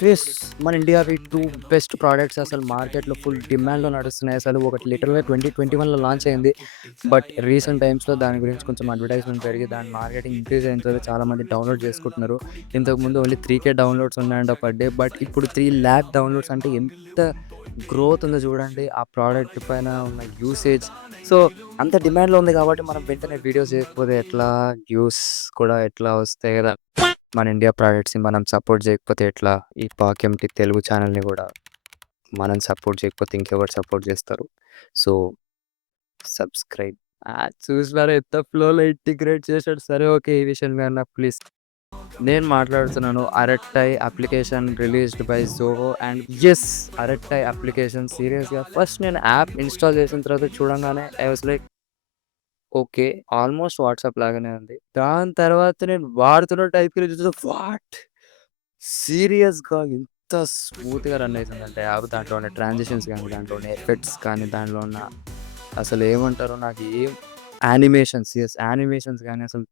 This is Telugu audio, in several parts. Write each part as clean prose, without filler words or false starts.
ఫేస్ మన ఇండియావి 2 బెస్ట్ ప్రొడక్ట్స్ అసలు మార్కెట్‌లో ఫుల్ డిమాండ్‌లో నడుస్తున్నాయి. అసలు ఒకటి లిటరల్‌గా 2021లో లాంచ్ అయింది. బట్ రీసెంట్ టైమ్స్‌లో దాని గురించి కొంచెం అడ్వర్టైజ్‌మెంట్ పెరిగి దాని మార్కెటింగ్ ఇంక్రీజ్ అయిన తర్వాత చాలామంది డౌన్‌లోడ్ చేసుకుంటున్నారు. ఇంతకుముందు ఓన్లీ 3,000 డౌన్‌లోడ్స్ ఉన్నాయంట పర్ డే. బట్ ఇప్పుడు 3,00,000 డౌన్‌లోడ్స్ అంటే ఎంత గ్రోత్ ఉందో చూడండి. ఆ ప్రొడక్ట్ పైన ఉన్న యూసేజ్. సో, అంత డిమాండ్‌లో ఉంది కాబట్టి మనం వెంటనే వీడియోస్ చేయకపోతే ఎట్లా? వ్యూస్ కూడా ఎట్లా వస్తాయి కదా! మన ఇండియా ప్రొడక్ట్స్‌ని మనం సపోర్ట్ జేయకపోతే ఎట్లా? ఈ పాక్యం టీ తెలుగు ఛానెల్‌ని గూడా మనం సపోర్ట్ జేయకపోతే ఇంకెవరు సపోర్ట్ జేస్తారు? So, subscribe. చూసినారా ఎంత ఫ్లోలో ఇంటిగ్రేట్ చేసాడు. సరే ఓకే. ఈ విషయం మీద నాకు ప్లీజ్ నేను మాట్లాడుతున్నాను. Arattai application released by Zoho and yes! Arattai application సీరియస్‌గా ఫస్ట్ నేను యాప్ ఇన్‌స్టాల్ చేసిన తర్వాత చూడంగానే I was like okay. Almost WhatsApp లాగానే ఉంది. దాని తర్వాత నేను వాడుతున్న టైప్‌కి చూస్తే వాట్! సీరియస్‌గా ఎంత స్మూత్‌గా రన్ అయితుందంటే యాప్ దాంట్లో ఉన్న ట్రాన్సిషన్స్ గాని, దాంట్లో ఉన్న ఎఫెక్ట్స్ కానీ, దాంట్లో ఉన్న అసలేమంటారో నాకు యానిమేషన్స్ యానిమేషన్స్ గాని అసలు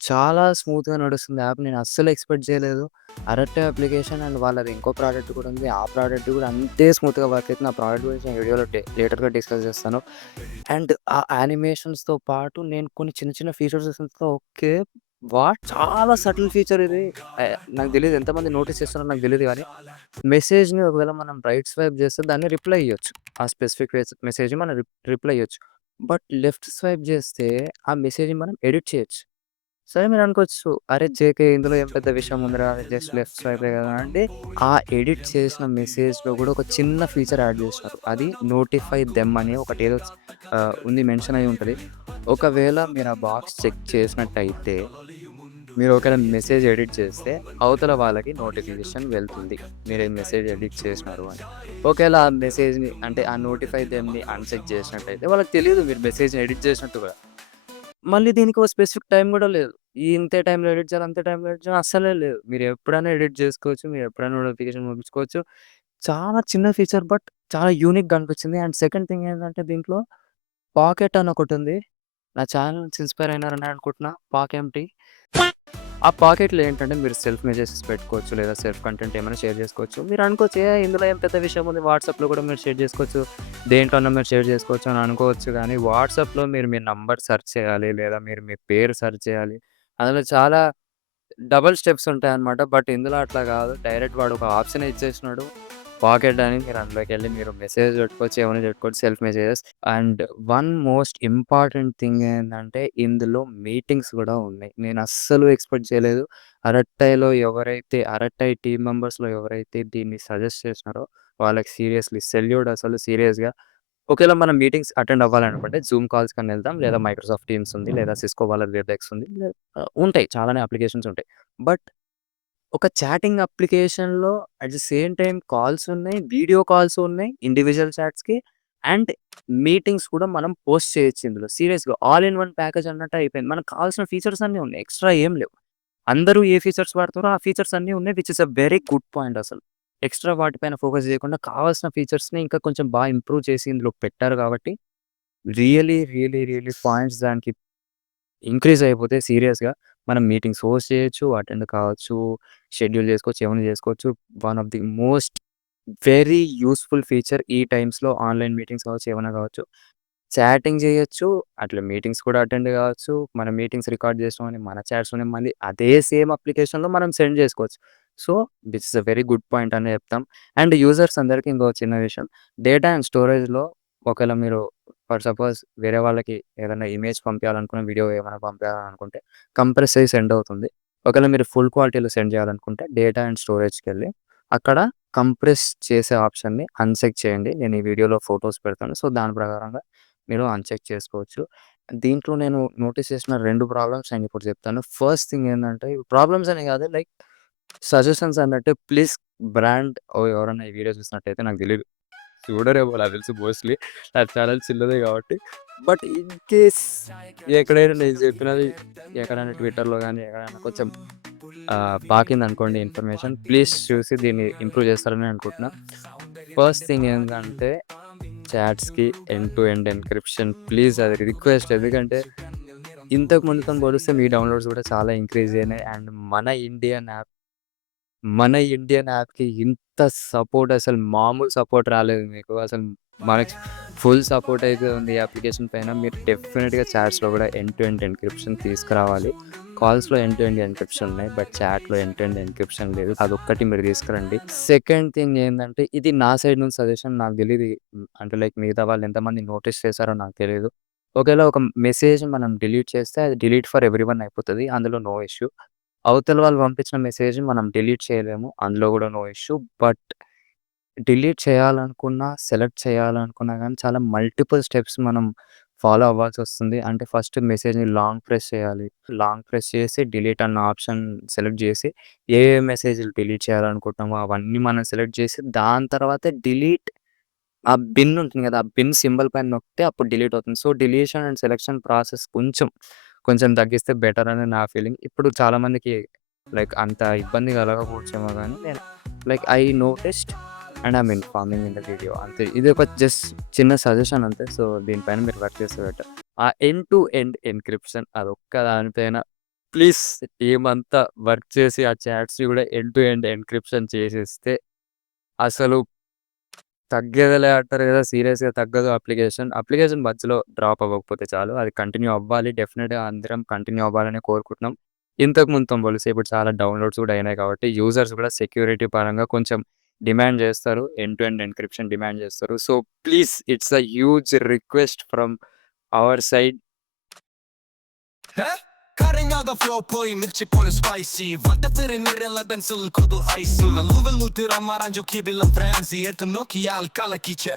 చాలా స్మూత్‌గా నడుస్తుంది యాప్. నేను అస్సలు ఎక్స్‌పెక్ట్ చేయలేదు. అరట్టె అప్లికేషన్ అండ్ వాళ్ళది ఇంకో ప్రోడక్ట్ కూడా ఉంది. ఆ ప్రోడక్ట్ కూడా అంతే స్మూత్‌గా వర్క్ అయితుంది. ఆ ప్రోడక్ట్ గురించి నేను వీడియోలో లేటర్‌గా డిస్కస్ చేస్తాను. అండ్ ఆ యానిమేషన్స్‌తో పాటు నేను కొన్ని చిన్న చిన్న ఫీచర్స్ చూసినంత ఓకే. చాలా సటిల్ ఫీచర్ ఇది. నాకు తెలీదు ఎంతమంది నోటీస్ చేస్తున్నారో నాకు తెలీదు గానీ, మెసేజ్‌ని ఒకవేళ మనం రైట్ స్వైప్ చేస్తే దాన్ని రిప్లై ఇయ్యొచ్చు. ఆ స్పెసిఫిక్ మెసేజ్‌ని మనం రిప్లై ఇయ్యొచ్చు. బట్ లెఫ్ట్ స్వైప్ చేస్తే ఆ మెసేజ్‌ని మనం ఎడిట్ చేయొచ్చు. సరే మీరనుకోవచ్చు, అరే! జేకే ఇందులో ఏం పెద్ద విషయం ఉందిరా జస్ట్ లెఫ్ట్ స్వైపే కదా! అంటే ఆ ఎడిట్ చేసిన మెసేజ్‌లో కూడా ఒక చిన్న ఫీచర్ యాడ్ చేసినారు. అది నోటిఫై దెమ్ అని ఒకటేదో ఉంది మెన్షన్ అయ్యి ఉంటది. ఒకవేళ మీరు ఆ బాక్స్ చెక్ చేసినట్టయితే, మీరు ఒకవేళ మెసేజ్ ఎడిట్ చేస్తే అవతల వాళ్ళకి నోటిఫికేషన్ వెళ్తుంది. మీరు ఈ మెసేజ్ ఎడిట్ చేసినారు అని. ఒకవేళ ఆ మెసేజ్‌ని అంటే ఆ నోటిఫై దెమ్‌ని అన్‌చెక్ చేసినట్టయితే వాళ్ళకి తెలీదు మీరు మెసేజ్‌ని ఎడిట్ చేసినట్టు కూడా. మళ్ళీ దీనికి ఒక స్పెసిఫిక్ టైమ్ గూడా లేదు. ఇంతే టైమ్‌లో ఎడిట్ చేయాలి, అంతే టైమ్‌లో ఎడిట్ చేయాలి అస్సలే లేదు. మీరు ఎప్పుడైనా ఎడిట్ జేసుకోవచ్చు. మీరు ఎప్పుడైనా నోటిఫికేషన్ పంపించుకోవచ్చు. చాలా చిన్న ఫీచర్ బట్ చాలా యూనిక్‌గా అనిపించింది. అండ్ సెకండ్ థింగ్ ఏంటంటే దీంట్లో పాకెట్ అని ఒకటుంది. నా ఛానెల్ నుంచి ఇన్‌స్పైర్ అయినారనే అనుకుంటున్నా. పాకెంప్టీ. ఆ పాకెట్‌లో ఏంటంటే మీరు సెల్ఫ్ మెసేజెస్ పెట్టుకోవచ్చు. లేదా సెల్ఫ్ కంటెంట్ ఏమైనా షేర్ చేసుకోవచ్చు. మీరు అనుకోవచ్చు ఇందులో ఏం పెద్ద విషయం ఉంది. వాట్సాప్‌లో కూడా మీరు షేర్ చేసుకోవచ్చు. దేంట్లో అన్నా మీరు షేర్ చేసుకోవచ్చు అని అనుకోవచ్చు గానీ, వాట్సాప్‌లో మీరు మీ నంబర్ సెర్చ్ చేయాలి. లేదా మీరు మీ పేరు సెర్చ్ చేయాలి. అందులో చాలా డబుల్ స్టెప్స్ ఉంటాయన్నమాట. బట్ ఇందులో అట్లా గాదు. డైరెక్ట్ వాడు ఒక ఆప్షనే ఇచ్చేసినాడు. పాకెట్ అని మీరు అందులోకెళ్ళి మీరు మెసేజ్ పెట్టుకోవచ్చు. ఏమైనా పెట్టుకోవచ్చు. Self messages. And one most important thing ఏందంటే ఇందులో మీటింగ్స్ గూడా ఉన్నాయి. నేను అస్సలు ఎక్స్‌పెక్ట్ చేయలేదు. అరట్టై టీమ్ మెంబర్స్‌లో ఎవరైతే దీన్ని సజెస్ట్ చేసినారో వాళ్ళకి సీరియస్‌లీ సెల్యూట్ అసలు సీరియస్‌గా. ఒకవేళ మనం మీటింగ్స్ అటెండ్ అవ్వాలనుకుంటే జూమ్ కాల్స్ కన్నా ఎళ్తాం. లేదా మైక్రోసాఫ్ట్ టీమ్స్ ఉంది. లేదా సిస్కో వాళ్ళది వెబ్‌ఎక్స్ ఉంది. ఉంటాయి. చాలానే అప్లికేషన్స్ ఉంటాయి. బట్ ఒక చాటింగ్ అప్లికేషన్‌లో at the same time calls ఉన్నాయి. వీడియో కాల్స్ ఉన్నాయి. ఇండివిడ్యువల్ చాట్స్‌కి అండ్ మీటింగ్స్ కూడా మనం పోస్ట్ చేయొచ్చు ఇందులో. సీరియస్‌గా ఆల్ ఇన్ వన్ ప్యాకేజ్ అన్నట్టు అయిపోయింది. మనకు కావాల్సిన ఫీచర్స్ అన్నీ ఉన్నాయి. ఎక్స్‌ట్రా ఏం లేవు. అందరూ ఏ ఫీచర్స్ వాడతారో ఆ ఫీచర్స్ అన్నీ ఉన్నాయి. Which is a very good point అసలు. ఎక్స్‌ట్రా వాటి పైన ఫోకస్ చేయకుండా కావాల్సిన ఫీచర్స్‌ని ఇంకా కొంచెం ఇంప్రూవ్ చేసి ఇందులో పెట్టారు కాబట్టి రియల్లీ పాయింట్స్ దానికి ఇంక్రీజ్ అయిపోతే సీరియస్‌గా మనం మీటింగ్స్ హోస్ట్ చేయొచ్చు, అటెండ్ కావచ్చు, షెడ్యూల్ చేసుకోవచ్చు, ఏమైనా చేసుకోవచ్చు. One of the most very useful feature ఈ టైమ్స్‌లో ఆన్‌లైన్ మీటింగ్స్ కావచ్చు, ఏమైనా కావచ్చు. చాటింగ్ చేయొచ్చు, అట్లా మీటింగ్స్ కూడా అటెండ్ కావచ్చు. మన మీటింగ్స్ రికార్డ్ చేసినామని మన చాట్స్‌లోనే మళ్ళీ అదే సేమ్ అప్లికేషన్‌లో మనం సెండ్ చేసుకోవచ్చు. So, this is a very good point అనే చెప్తాం. అండ్ యూజర్స్ అందరికి ఇంకో చిన్న విషయం. డేటా అండ్ స్టోరేజ్‌లో ఒకవేళ మీరు ఫర్ సపోజ్ వేరే వాళ్ళకి ఏదైనా ఇమేజ్ పంపియాలనుకున్న, వీడియో ఏమైనా పంపియాలనుకుంటే కంప్రెస్ అయ్యి సెండ్ అవుతుంది. ఒకవేళ మీరు ఫుల్ క్వాలిటీలో సెండ్ చేయాలనుకుంటే డేటా అండ్ స్టోరేజ్‌కెళ్ళి అక్కడ కంప్రెస్ చేసే ఆప్షన్‌ని అన్‌చెక్ చేయండి. నేను ఈ వీడియోలో ఫోటోస్ పెడతాను. సో, దాని ప్రకారంగా మీరు అన్‌చెక్ చేసుకోవచ్చు. దీంట్లో నేను నోటీస్ చేసిన 2 ప్రాబ్లమ్స్ నేనిప్పుడు చెప్తాను. ఫస్ట్ థింగ్ ఏందంటే ప్రాబ్లమ్స్ అని కాదు లైక్ సజెషన్స్ అన్నట్టు ప్లీజ్ బ్రాండ్ ఎవరన్నా ఈ వీడియో చూసినట్టయితే నాకు తెలీదు. చూడరేమో నాకు తెలిసి మోస్ట్‌లీ. నా ఛానెల్ చిన్నదే కాబట్టి. బట్ ఇన్ కేస్ ఎక్కడైనా నేను చెప్పినది ఎక్కడైనా ట్విట్టర్‌లో గాని ఎక్కడైనా కొంచెం పాకిందనుకోండి ఇన్ఫర్మేషన్ ప్లీజ్ చూసి దీన్ని ఇంప్రూవ్ చేస్తారని అనుకుంటున్నా. ఫస్ట్ థింగ్ ఏందంటే చాట్స్‌కి end to end encryption please అది రిక్వెస్ట్. ఎందుకంటే ఇంతకు ముందుతోని పోలిస్తే మీ డౌన్‌లోడ్స్ కూడా చాలా ఇంక్రీజ్ అయినాయి. అండ్ మన ఇండియన్ యాప్ మన ఇండియన్ యాప్‌కి ఇంత సపోర్ట్ అసలు మామూలు సపోర్ట్ రాలేదు మీకు. అసలు మనకి ఫుల్ సపోర్ట్ అయితే ఉంది ఈ అప్లికేషన్ పైన. మీరు డెఫినిట్‌గా చాట్స్‌లో కూడా ఎండ్ టు ఎండ్ ఎన్‌క్రిప్షన్ తీసుకురావాలి. కాల్స్‌లో ఎండ్ టు ఎండ్ ఎన్‌క్రిప్షన్ ఉన్నాయి. బట్ చాట్‌లో ఎండ్ టు ఎండ్ ఎన్‌క్రిప్షన్ లేదు. అదొక్కటి మీరు తీసుకురండి. సెకండ్ థింగ్ ఏందంటే ఇది నా సైడ్ నుంచి సజెషన్ నాకు తెలీదు. అంటే లైక్ మిగతా వాళ్ళు ఎంతమంది నోటీస్ చేశారో నాకు తెలీదు. ఒకవేళ ఒక మెసేజ్ మనం డిలీట్ చేస్తే అది డిలీట్ ఫర్ ఎవ్రీవన్ అయిపోతది. అందులో నో ఇష్యూ. అవతల వాళ్ళు పంపించిన మెసేజ్ మనం డిలీట్ చేయలేము. అందులో గూడా నో ఇష్యూ. బట్ డిలీట్ చేయాలనుకున్నా, సెలెక్ట్ చేయాలనుకున్నా గానీ చాలా మల్టిపుల్ స్టెప్స్ మనం ఫాలో అవ్వాల్సొస్తుంది. అంటే ఫస్ట్ మెసేజ్‌ని లాంగ్ ప్రెస్ చేయాలి. లాంగ్ ప్రెస్ చేసి డిలీట్ అన్న ఆప్షన్ సెలెక్ట్ జేసి, ఏ ఏ మెసేజ్‌లు డిలీట్ చేయాలనుకుంటున్నామో అవన్నీ మనం సెలెక్ట్ జేసి, దాని తర్వాత డిలీట్ ఆ బిన్ ఉంటుంది గదా! ఆ బిన్ సింబల్ పైన నొక్కితే అప్పుడు డిలీట్ అవుతుంది. So, deletion and selection process కొంచెం తగ్గిస్తే బెటర్ అని నా ఫీలింగ్. ఇప్పుడు చాలామందికి లైక్ అంత ఇబ్బంది కలగకపోవచ్చేమో గానీ, నేను like I noticed and I'm informing in the video అంతే. ఇది ఒక జస్ట్ చిన్న సజెషన్ అంతే. సో, దీనిపైన మీరు వర్క్ చేస్తే బెటర్. ఆ ఎండ్ టు ఎండ్ ఎన్‌క్రిప్షన్ అదొక్క దానిపైన ప్లీజ్ టీమంతా వర్క్ చేసి ఆ చాట్స్‌ని గూడా ఎండ్ టు ఎండ్ ఎన్‌క్రిప్షన్ చేసేస్తే అసలు తగ్గేదేలే అంటారు గదా! సీరియస్‌గా తగ్గదు అప్లికేషన్. అప్లికేషన్ మధ్యలో డ్రాప్ అవ్వకపోతే చాలు. అది కంటిన్యూ అవ్వాలి. డెఫినిట్‌గా అందరం కంటిన్యూ అవ్వాలనే కోరుకుంటున్నాం. ఇంతకు ముందుతో పోలిస్తే ఇప్పుడు చాలా డౌన్‌లోడ్స్ గూడా అయినాయి కాబట్టి యూజర్స్ గూడా సెక్యూరిటీ పరంగా కొంచెం డిమాండ్ జేస్తారు. End to end encryption demand జేస్తారు. So, please it's a huge request from our side. Carregada flow poi mirci poi spicy Vada per nirela pencil kodu icy Na luvel lutira maranjo kibilan frenzy Et Nokia al kala kiche